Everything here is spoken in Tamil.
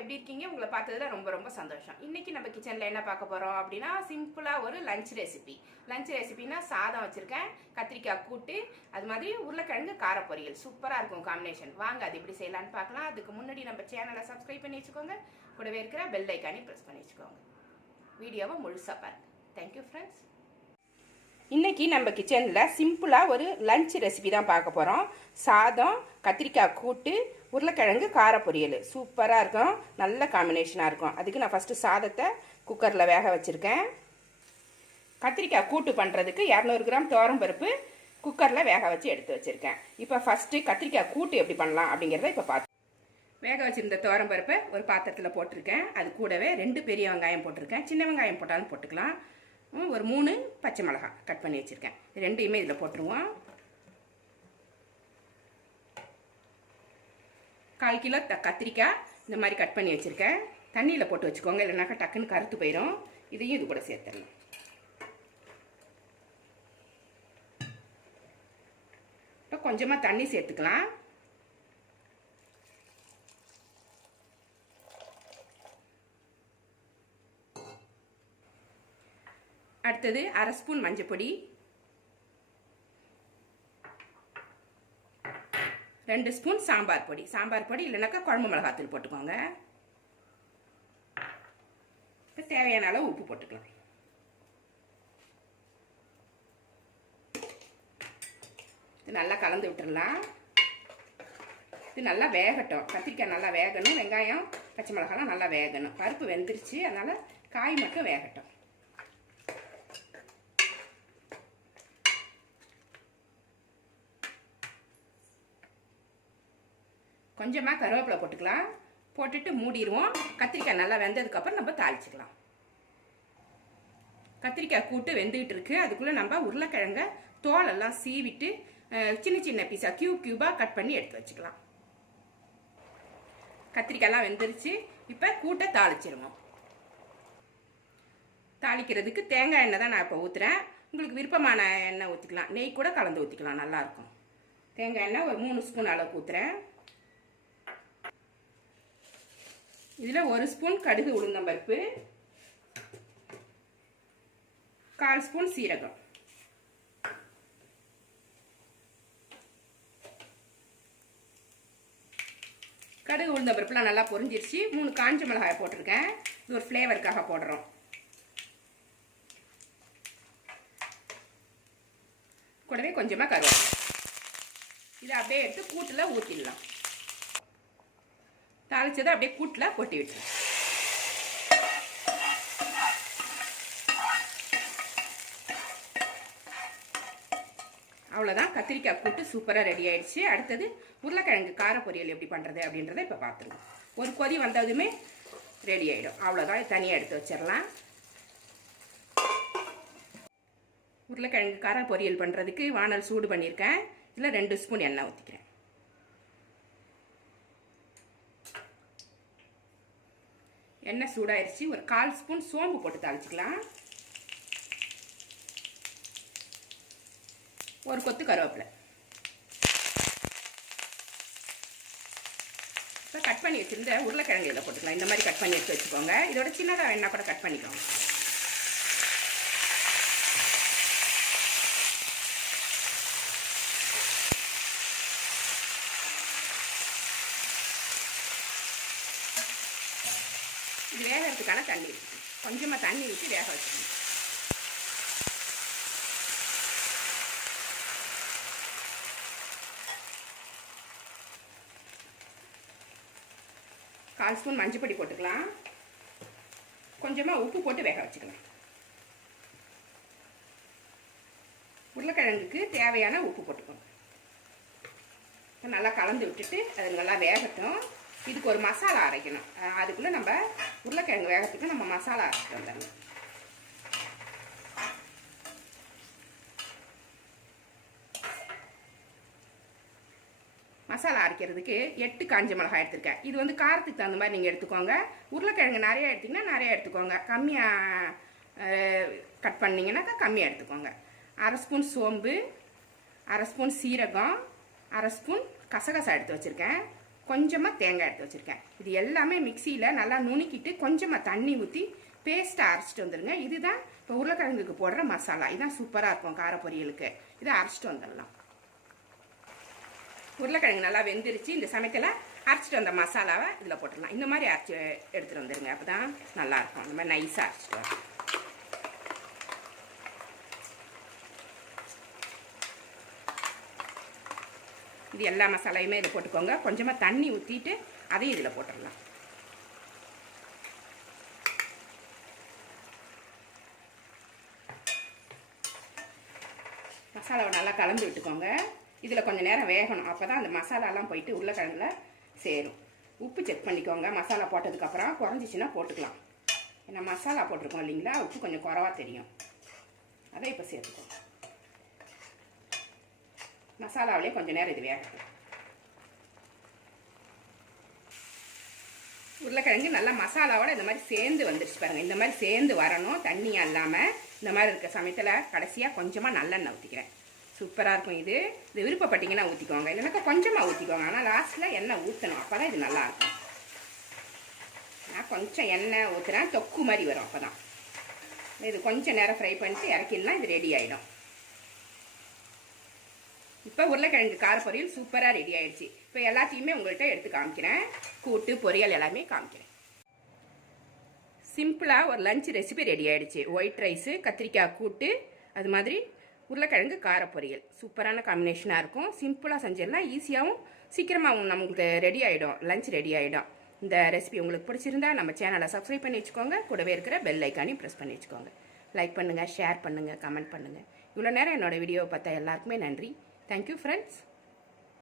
எப்படி இருக்கீங்க? உங்களை பார்த்ததுல ரொம்ப ரொம்ப சந்தோஷம். இன்னைக்கு நம்ம கிச்சனில் என்ன பார்க்க போகிறோம் அப்படின்னா சிம்பிளாக ஒரு லஞ்ச் ரெசிபி லஞ்ச் ரெசிபினா சாதம் வச்சுருக்கேன் கத்திரிக்காய் கூட்டு அது மாதிரி உருளைக்கிழங்கு கார பொரியல் சூப்பராக இருக்கும் காம்பினேஷன் வாங்க அது எப்படி செய்யலாம்னு பார்க்கலாம். அதுக்கு முன்னாடி நம்ம சேனலை சப்ஸ்கிரைப் பண்ணி வச்சுக்கோங்க. கூடவே இருக்கிற பெல் ஐக்கானே ப்ரெஸ் பண்ணி வச்சுக்கோங்க. வீடியோவை முழுசாக பாருங்க. தேங்க்யூ ஃப்ரெண்ட்ஸ் இன்றைக்கி நம்ம கிச்சனில் சிம்பிளாக ஒரு லஞ்ச் ரெசிபி தான் பார்க்க போகிறோம் சாதம் கத்திரிக்காய் கூட்டு உருளைக்கிழங்கு கார பொரியல் சூப்பராக இருக்கும். நல்ல காம்பினேஷனாக இருக்கும். அதுக்கு நான் ஃபஸ்ட்டு சாதத்தை குக்கரில் வேக வச்சுருக்கேன். கத்திரிக்காய் கூட்டு பண்ணுறதுக்கு இரநூறு கிராம் பருப்பு குக்கரில் வேக வச்சு எடுத்து வச்சுருக்கேன். இப்போ ஃபஸ்ட்டு கத்திரிக்காய் கூட்டு எப்படி பண்ணலாம் அப்படிங்கிறத இப்போ பார்த்து வேக வச்சிருந்த பருப்பை ஒரு பாத்திரத்தில் போட்டிருக்கேன். அது கூடவே ரெண்டு பெரிய வெங்காயம் போட்டிருக்கேன். சின்ன வெங்காயம் போட்டாலும் போட்டுக்கலாம். ஒரு மூணு பச்சை மிளகாய் கட் பண்ணி வச்சுருக்கேன். ரெண்டையுமே இதில் போட்டுருவோம். கால் கிலோ த கத்திரிக்காய் இந்த மாதிரி கட் பண்ணி வச்சுருக்கேன். தண்ணியில் போட்டு வச்சுக்கோங்க இல்லைனாக்கா டக்குன்னு கருத்து போயிடும் இதையும் இது கூட சேர்த்துடணும் இப்போ கொஞ்சமாக தண்ணி சேர்த்துக்கலாம். அடுத்தது அரை ஸ்பூன் மஞ்சப்பொடி ரெண்டு ஸ்பூன் சாம்பார் பொடி. சாம்பார் பொடி இல்லைனாக்கா குழம்பு மிளகாத்தூள் போட்டுக்கோங்க. இப்போ தேவையான அளவு உப்பு போட்டுக்கலாம். இது நல்லா கலந்து விட்டுடலாம் இது நல்லா வேகட்டும். கத்திரிக்காய் நல்லா வேகணும். வெங்காயம் பச்சை மிளகாலாம் நல்லா வேகணும். பருப்பு வெந்துருச்சு. அதனால் காய் மட்டும் வேகட்டும். கொஞ்சமாக கருவேப்பிலை போட்டுக்கலாம். போட்டுட்டு மூடிடுவோம். கத்திரிக்காய் நல்லா வெந்ததுக்கப்புறம் நம்ம தாளிச்சிக்கலாம். கத்திரிக்காய் கூட்டு வெந்துகிட்டு இருக்கு. அதுக்குள்ளே நம்ம உருளைக்கிழங்க தோலெல்லாம் சீவிட்டு சின்ன சின்ன பீஸாக கியூப் கியூபாக கட் பண்ணி எடுத்து வச்சுக்கலாம். கத்திரிக்காய்லாம் வெந்துருச்சு. இப்போ கூட்டை தாளிச்சிருவோம். தாளிக்கிறதுக்கு தேங்காய் எண்ணெய் தான் நான் இப்போ ஊற்றுறேன் உங்களுக்கு விருப்பமான எண்ணெய் ஊற்றிக்கலாம் நெய் கூட கலந்து ஊற்றிக்கலாம் நல்லாயிருக்கும் தேங்காய் எண்ணெய் ஒரு மூணு ஸ்பூன் அளவுக்கு ஊற்றுறேன் இதில் ஒரு ஸ்பூன் கடுகு உளுந்தம்பருப்பு கால் ஸ்பூன் சீரகம். கடுகு உளுந்தம்பருப்புலாம் நல்லா பொரிஞ்சிருச்சு. மூணு காஞ்ச மிளகாய் போட்டிருக்கேன். இது ஒரு ஃப்ளேவருக்காக போடுறோம். கூடவே கொஞ்சமாக கருவேப்பிலை. இதை அப்படியே எடுத்து கூட்டில் ஊற்றிடலாம் தாளிச்சதை அப்படியே கூட்டில் கொட்டி விட்டுருவேன் அவ்வளோதான் கத்திரிக்காய் கூட்டு சூப்பராக ரெடி ஆயிடுச்சு. அடுத்தது உருளைக்கிழங்கு கார பொரியல் எப்படி பண்ணுறது அப்படின்றத இப்போ பார்த்துருவோம் ஒரு கொதி வந்ததுமே ரெடி ஆகிடும் அவ்வளோதான் தனியாக எடுத்து வச்சிடலாம். உருளைக்கிழங்கு கார பொரியல் பண்ணுறதுக்கு வானல் சூடு பண்ணியிருக்கேன். இதில் ரெண்டு ஸ்பூன் எண்ணெய் ஊற்றிக்கிறேன் எண்ணெய் சூடாயிருச்சு. ஒரு கால் ஸ்பூன் சோம்பு போட்டு தாளிச்சிக்கலாம். ஒரு கொத்து கருவேப்பிலை. இப்போ கட் பண்ணி வச்சுருந்த உருளைக்கிழங்கு இதில் போட்டுக்கலாம். இந்த மாதிரி கட் பண்ணி எடுத்து வச்சுக்கோங்க. இதோட சின்னதாக வேணா கூட கட் பண்ணிக்கோங்க வேகிறதுக்கான தண்ணி இருக்கு. கொஞ்சமாக தண்ணி ஊற்றி வேக வச்சுக்கணும். கால் ஸ்பூன் மஞ்சள் பொடி போட்டுக்கலாம். கொஞ்சமாக உப்பு போட்டு வேக வச்சுக்கலாம். உருளைக்கிழங்குக்கு தேவையான உப்பு போட்டுக்கணும் நல்லா கலந்து விட்டுட்டு அது நல்லா வேகட்டும். இதுக்கு ஒரு மசாலா அரைக்கணும். அதுக்குள்ளே நம்ம உருளைக்கிழங்கு வேகத்துக்கு நம்ம மசாலா அரைச்சிட்டு வந்துடணும். மசாலா அரைக்கிறதுக்கு எட்டு காஞ்ச மிளகாய் எடுத்திருக்கேன். இது வந்து காரத்துக்கு தகுந்த மாதிரி நீங்கள் எடுத்துக்கோங்க. உருளைக்கிழங்கு நிறைய எடுத்திங்கன்னா நிறைய எடுத்துக்கோங்க. கம்மியாக கட் பண்ணிங்கன்னாக்கா கம்மியாக எடுத்துக்கோங்க. அரை ஸ்பூன் சோம்பு அரை ஸ்பூன் சீரகம் அரை ஸ்பூன் கசகசா எடுத்து வச்சுருக்கேன். கொஞ்சமாக தேங்காய் எடுத்து வச்சுருக்கேன். இது எல்லாமே மிக்சியில் நல்லா நுணுக்கிட்டு கொஞ்சமாக தண்ணி ஊற்றி பேஸ்ட்டாக அரைச்சிட்டு வந்துடுங்க இதுதான் இப்போ உருளைக்கிழங்குக்கு போடுற மசாலா. இதுதான் சூப்பராக இருக்கும் கார பொரியலுக்கு. இதை அரைச்சிட்டு வந்துடலாம். உருளைக்கிழங்கு நல்லா வெந்துருச்சு. இந்த சமயத்தில் அரைச்சிட்டு வந்த மசாலாவை இதில் போட்டுடலாம். இந்த மாதிரி அரைச்சி எடுத்துகிட்டு வந்துடுங்க அப்போ தான் நல்லாயிருக்கும் இந்த மாதிரி நைஸாக அரைச்சிட்டு வரும் இது எல்லா மசாலையுமே இதில் போட்டுக்கோங்க. கொஞ்சமாக தண்ணி ஊற்றிட்டு அதையும் இதில் போட்டுடலாம். மசாலாவை நல்லா கலந்து விட்டுக்கோங்க. இதில் கொஞ்சம் நேரம் வேகணும். அப்போ தான் அந்த மசாலாலாம் போயிட்டு உருளைக்கிழங்குல சேரும். உப்பு செக் பண்ணிக்கோங்க. மசாலா போட்டதுக்கப்புறம் குறைஞ்சிச்சின்னா போட்டுக்கலாம். ஏன்னா மசாலா போட்டிருக்கோம் இல்லைங்களா? உப்பு கொஞ்சம் குறவாக தெரியும். அதை இப்போ சேர்த்துக்கோங்க. மசாலாவிலே கொஞ்சம் நேரம் இது வேகட்டும் உருளைக்கிழங்கு நல்லா மசாலாவோட இந்த மாதிரி சேர்ந்து வந்துருச்சு பாருங்கள் இந்த மாதிரி சேர்ந்து வரணும். தண்ணியாக இல்லாமல் இந்த மாதிரி இருக்க சமயத்தில் கடைசியாக கொஞ்சமாக நல்லெண்ணெய் ஊற்றிக்கிறேன் சூப்பராக இருக்கும் இது. இது விருப்பப்பட்டீங்கன்னா ஊற்றிக்கோங்க இல்லைனாக்கா கொஞ்சமாக ஊற்றிக்கோங்க ஆனால் லாஸ்ட்டில் எண்ணெய் ஊற்றணும் அப்போ தான் இது நல்லாயிருக்கும் நான் கொஞ்சம் எண்ணெய் ஊற்றுறேன் தொக்கு மாதிரி வரும் அப்போ தான் இது கொஞ்சம் நேரம் ஃப்ரை பண்ணிட்டு இறக்கிடலாம். இது ரெடி ஆகிடும் இப்போ உருளைக்கிழங்கு கார பொரியல் சூப்பராக ரெடி ஆயிடுச்சு. இப்போ எல்லாத்தையுமே உங்கள்கிட்ட எடுத்து காமிக்கிறேன். கூட்டு பொரியல் எல்லாமே காமிக்கிறேன். சிம்பிளாக ஒரு லஞ்ச் ரெசிபி ரெடி ஆயிடுச்சு. ஒயிட் ரைஸு கத்திரிக்காய் கூட்டு அது மாதிரி உருளைக்கிழங்கு கார பொரியல். சூப்பரான காம்பினேஷனாக இருக்கும். சிம்பிளாக செஞ்சிடலாம். ஈஸியாகவும் சீக்கிரமாக நமக்கு ரெடி ஆகிடும் லஞ்ச் ரெடி ஆகிடும் இந்த ரெசிபி உங்களுக்கு பிடிச்சிருந்தா நம்ம சேனலை சப்ஸ்கிரைப் பண்ணி வச்சுக்கோங்க. கூடவே இருக்கிற பெல் ஐக்கானையும் ப்ரெஸ் பண்ணி வச்சுக்கோங்க. லைக் பண்ணுங்கள் ஷேர் பண்ணுங்கள் கமெண்ட் பண்ணுங்கள் இவ்வளோ நேரம் என்னோட வீடியோவை பார்த்தா எல்லாருக்குமே நன்றி. Thank you friends